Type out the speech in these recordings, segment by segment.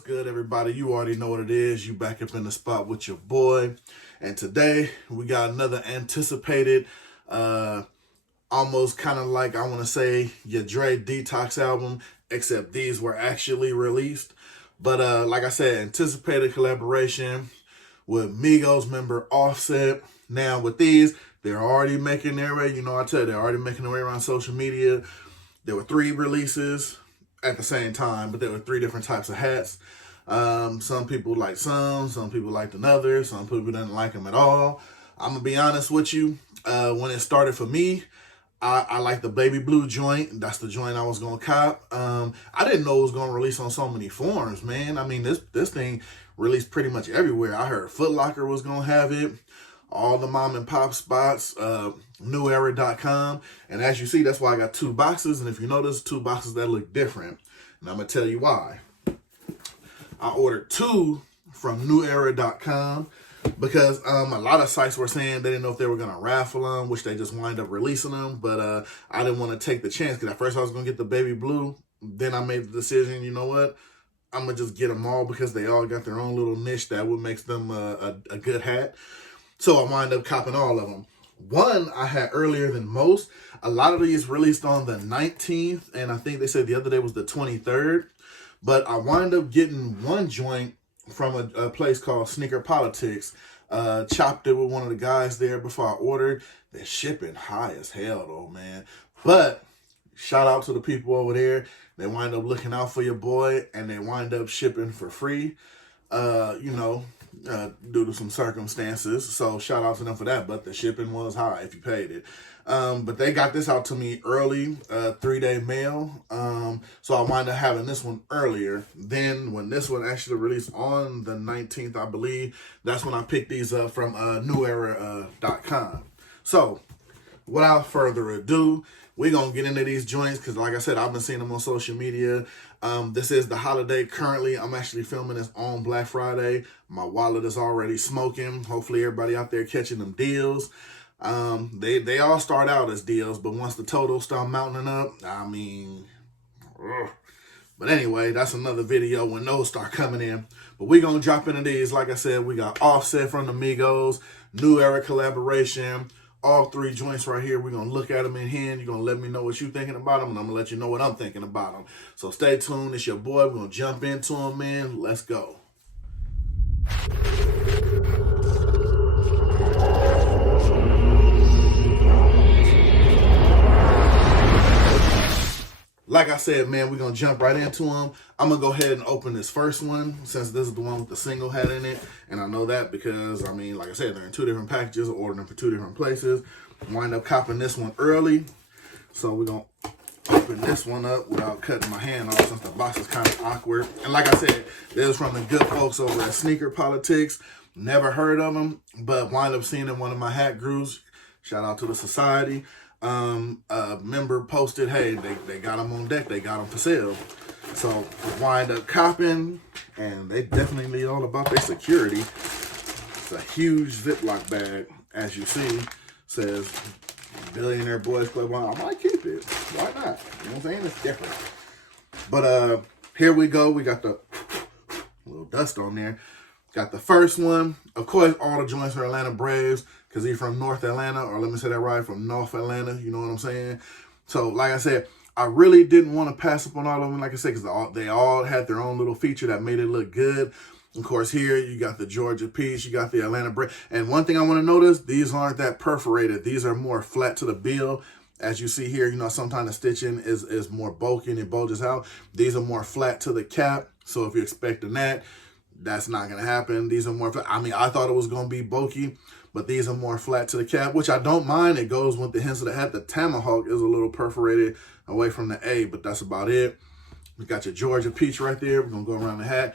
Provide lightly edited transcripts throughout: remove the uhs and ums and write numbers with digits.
What's good, everybody? You already know what it is. You back up in the spot with your boy. And today we got another anticipated, almost kind of like, I want to say, your Dre Detox album, except these were actually released. But like I said, anticipated collaboration with Migos member OffSet. Now with these, they're already making their way. You know, I tell you, they're already making their way around social media. There were 3 releases at the same time, but there were 3 different types of hats. Some people like some people liked another, some people didn't like them at all. I'm gonna be honest with you. When it started for me, I like the baby blue joint. That's the joint I was gonna cop. I didn't know it was gonna release on so many forms, man. I mean, this thing released pretty much everywhere. I heard Foot Locker was gonna have it, all the mom and pop spots, NewEra.com. And as you see, that's why I got 2 boxes. And if you notice, 2 boxes that look different. And I'm going to tell you why. I ordered 2 from NewEra.com because a lot of sites were saying they didn't know if they were going to raffle them, which they just wind up releasing them. But I didn't want to take the chance because at first I was going to get the baby blue. Then I made the decision, you know what? I'm going to just get them all because they all got their own little niche that would makes them a good hat. So I wind up copping all of them. One I had earlier than most. A lot of these released on the 19th, and I think they said the other day was the 23rd. But I wind up getting one joint from a place called Sneaker Politics. Chopped it with one of the guys there before I ordered. They're shipping high as hell though, man. But shout out to the people over there. They wind up looking out for your boy, and they wind up shipping for free. Due to some circumstances. So shout out to them for that. But the shipping was high if you paid it. But they got this out to me early, 3-day mail. So I wound up having this one earlier. Then when this one actually released on the 19th, I believe, that's when I picked these up from NewEra.com. So without further ado, we're going to get into these joints because, like I said, I've been seeing them on social media. This is the holiday. Currently, I'm actually filming this on Black Friday. My wallet is already smoking. Hopefully, everybody out there catching them deals. They all start out as deals, but once the totals start mounting up, I mean... But anyway, that's another video when those start coming in. But we're going to drop into these. Like I said, we got OffSet from the Migos, NewEra collaboration, all 3 joints right here. We're going to look at them in hand. You're going to let me know what you're thinking about them, and I'm going to let you know what I'm thinking about them. So stay tuned. It's your boy. We're going to jump into them, man. Let's go. Like I said, man, we're going to jump right into them. I'm going to go ahead and open this first one since this is the one with the single hat in it. And I know that because, I mean, like I said, they're in 2 different packages. I ordered them for 2 different places. Wind up copping this one early. So we're going to open this one up without cutting my hand off since the box is kind of awkward. And like I said, this is from the good folks over at Sneaker Politics. Never heard of them, but wind up seeing in one of my hat groups. Shout out to the society. A member posted, hey, they got them on deck, they got them for sale. So wind up copping, and they definitely need all about their security. It's a huge Ziploc bag, as you see. Says Billionaire Boys Club. I might keep it. Why not? You know what I'm saying? It's different. But here we go. We got the little dust on there. Got the first one. Of course, all the joints are Atlanta Braves because he's from North Atlanta, or let me say that right, from North Atlanta. You know what I'm saying? So, like I said, I really didn't want to pass up on all of them, like I said, because they all had their own little feature that made it look good. Of course, here you got the Georgia Peach, you got the Atlanta Braves. And one thing I want to notice, these aren't that perforated. These are more flat to the bill. As you see here, you know, sometimes the stitching is more bulky and it bulges out. These are more flat to the cap. So if you're expecting that, that's not going to happen. These are more flat. I mean, I thought it was going to be bulky, but these are more flat to the cap, which I don't mind. It goes with the hints of the hat. The Tomahawk is a little perforated away from the A, but that's about it. We got your Georgia Peach right there. We're going to go around the hat.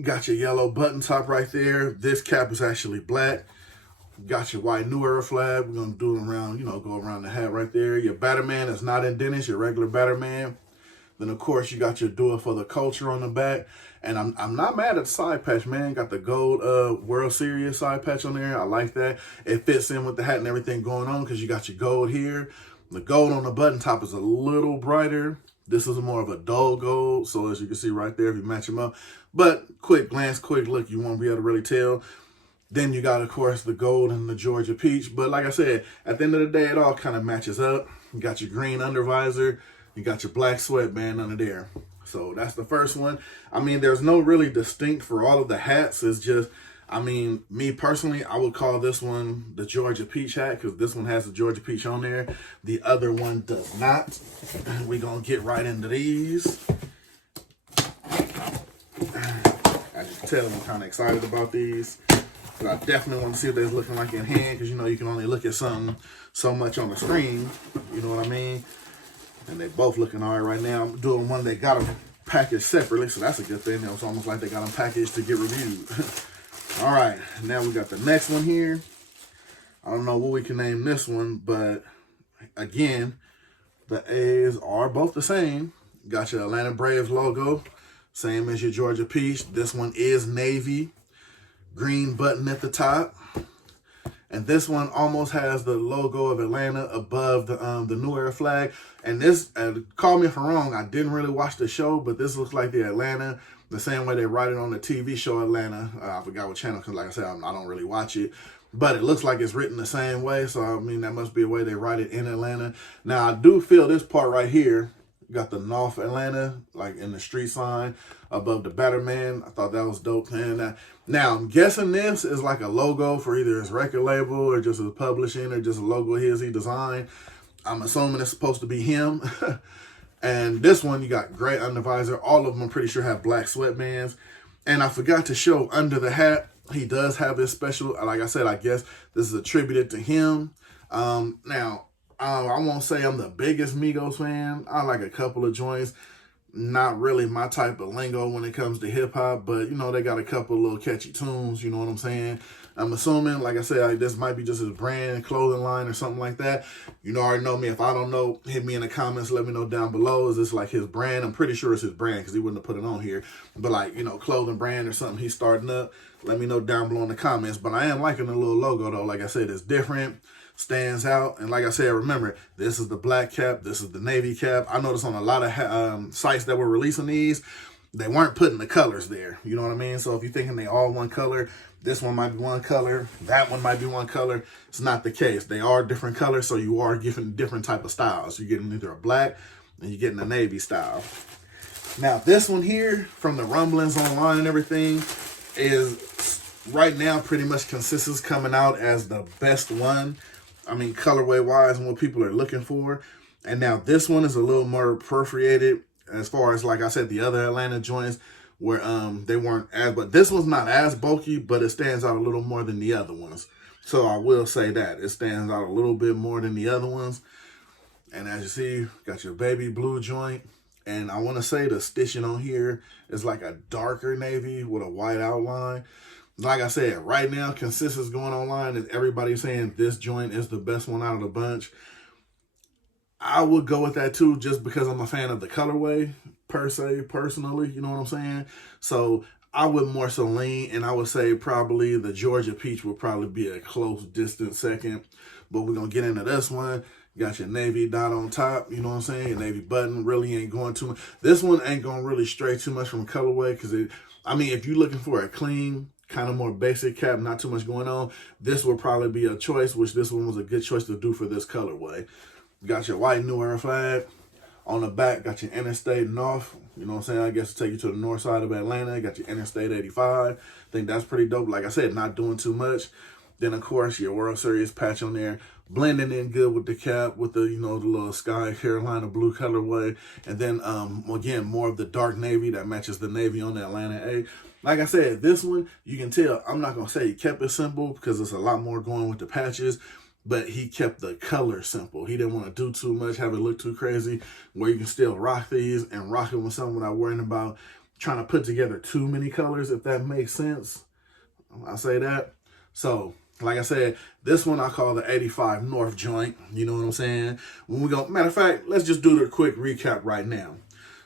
Got your yellow button top right there. This cap is actually black. Got your white NewEra flag. We're going to do it around, you know, go around the hat right there. Your Batterman is not in Dennis, your regular Batterman. Then, of course, you got your Do It For The Culture on the back. And I'm not mad at the side patch, man. Got the gold World Series side patch on there. I like that. It fits in with the hat and everything going on because you got your gold here. The gold on the button top is a little brighter This is more of a dull gold, so as you can see right there, if you match them up. But quick glance, quick look, you won't be able to really tell. Then you got, of course, the gold and the Georgia peach. But like I said, at the end of the day, it all kind of matches up. You got your green under visor. You got your black sweatband under there. So that's the first one. I mean, there's no really distinct for all of the hats. It's just, I mean, me personally, I would call this one the Georgia peach hat because this one has the Georgia peach on there. The other one does not. We're going to get right into these. As you can tell, I'm kind of excited about these. I definitely want to see what they're looking like in hand because, you know, you can only look at something so much on the screen. You know what I mean? And they both looking all right now. I'm doing one they got them packaged separately, so that's a good thing. It's almost like they got them packaged to get reviewed. All right, now we got the next one here. I don't know what we can name this one, but again, the A's are both the same. Got your Atlanta Braves logo, same as your Georgia Peach. This one is navy. Green button at the top, and this one almost has the logo of Atlanta above the NewEra flag. And this, call me if I'm wrong, I didn't really watch the show, but this looks like the Atlanta, the same way they write it on the TV show Atlanta. I forgot what channel, because like I said, I don't really watch it, but it looks like it's written the same way. So I mean, that must be a way they write it in Atlanta. Now I do feel this part right here. Got the North Atlanta, like in the street sign above the Batterman. I thought that was dope. And now I'm guessing this is like a logo for either his record label or just his publishing or just a logo he designed. I'm assuming it's supposed to be him. And this one, you got gray under visor. All of them, I'm pretty sure, have black sweatbands. And I forgot to show under the hat, he does have this special. Like I said, I guess this is attributed to him. Now, I won't say I'm the biggest Migos fan. I like a couple of joints. Not really my type of lingo when it comes to hip hop, but you know, they got a couple of little catchy tunes, you know what I'm saying? I'm assuming, like I said, this might be just his brand, clothing line or something like that. You know, already know me. If I don't know, hit me in the comments, let me know down below. Is this like his brand? I'm pretty sure it's his brand because he wouldn't have put it on here. But like, you know, clothing brand or something he's starting up, let me know down below in the comments. But I am liking the little logo though. Like I said, it's different. Stands out. And like I said, remember, this is the black cap, this is the navy cap. I noticed on a lot of sites that were releasing these, they weren't putting the colors there. You know what I mean? So if you're thinking they all one color, this one might be one color, that one might be one color. It's not the case. They are different colors, so you are getting different type of styles. You're getting either a black and you're getting a navy style. Now this one here, from the rumblings online and everything, is right now pretty much consensus coming out as the best one. I mean, colorway wise and what people are looking for. And now this one is a little more perforated as far as, like I said, the other Atlanta joints where they weren't as, but this one's not as bulky, but it stands out a little more than the other ones. So I will say that it stands out a little bit more than the other ones. And as you see, got your baby blue joint. And I want to say the stitching on here is like a darker navy with a white outline. Like I said, right now, consensus going online is everybody saying this joint is the best one out of the bunch. I would go with that too, just because I'm a fan of the colorway per se, personally, you know what I'm saying? So I would more so lean, and I would say probably the Georgia Peach would probably be a close distant second. But we're going to get into this one. You got your navy dot on top, you know what I'm saying? Your navy button really ain't going too much. This one ain't going to really stray too much from colorway because, I mean, if you're looking for a clean, kind of more basic cap, not too much going on, this would probably be a choice, which this one was a good choice to do for this colorway. You got your white NewEra flag. On the back, got your Interstate North. You know what I'm saying? I guess to take you to the north side of Atlanta. Got your Interstate 85. I think that's pretty dope. Like I said, not doing too much. Then, of course, your World Series patch on there. Blending in good with the cap, with the, you know, the little sky Carolina blue colorway. And then, again, more of the dark navy that matches the navy on the Atlanta A. Like I said, this one, you can tell, I'm not going to say he kept it simple because there's a lot more going with the patches, but he kept the color simple. He didn't want to do too much, have it look too crazy, where you can still rock these and rock it with something without worrying about trying to put together too many colors, if that makes sense. I say that. So, like I said, this one I call the 85 North joint. You know what I'm saying? When we go, matter of fact, let's just do the quick recap right now.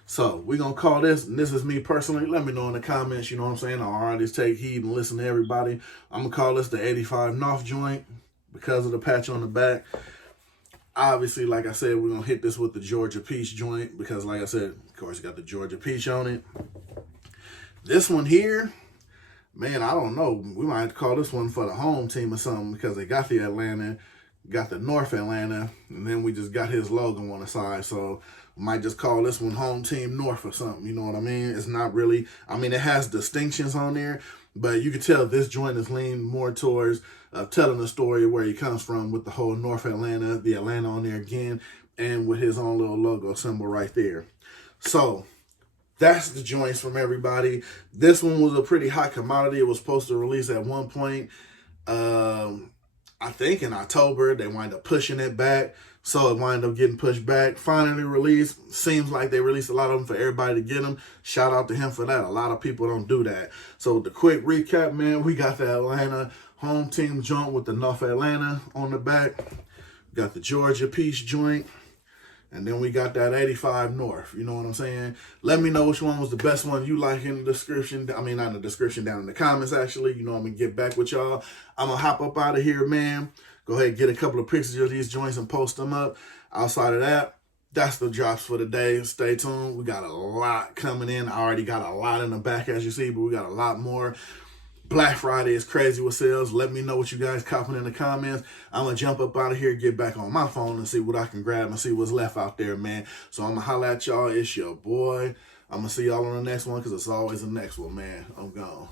So we're going to call this, and this is me personally. Let me know in the comments, you know what I'm saying? I already take heed and listen to everybody. I'm going to call this the 85 North joint because of the patch on the back. Obviously, like I said, we're going to hit this with the Georgia Peach joint because, like I said, of course, got the Georgia Peach on it. This one here, man, I don't know. We might have to call this one for the home team or something because they got the Atlanta, got the North Atlanta, and then we just got his logo on the side. So we might just call this one Home Team North or something. You know what I mean? It's not really, I mean, it has distinctions on there, but you can tell this joint is leaned more towards telling the story of where he comes from with the whole North Atlanta, the Atlanta on there again, and with his own little logo symbol right there. So that's the joints from everybody. This one was a pretty hot commodity. It was supposed to release at one point, I think in October. They wind up pushing it back. So it wind up getting pushed back. Finally released. Seems like they released a lot of them for everybody to get them. Shout out to him for that. A lot of people don't do that. So the quick recap, man, we got the Atlanta home team joint with the North Atlanta on the back. We got the Georgia Peach joint. And then we got that 85 North. You know what I'm saying? Let me know which one was the best one you like in the description. I mean, not in the description, down in the comments, actually. You know, I'm going to get back with y'all. I'm going to hop up out of here, man. Go ahead and get a couple of pictures of these joints and post them up. Outside of that, that's the drops for the day. Stay tuned. We got a lot coming in. I already got a lot in the back, as you see, but we got a lot more. Black Friday is crazy with sales. Let me know what you guys copping in the comments. I'm going to jump up out of here, get back on my phone and see what I can grab and see what's left out there, man. So I'm going to holler at y'all. It's your boy. I'm going to see y'all on the next one because it's always the next one, man. I'm gone.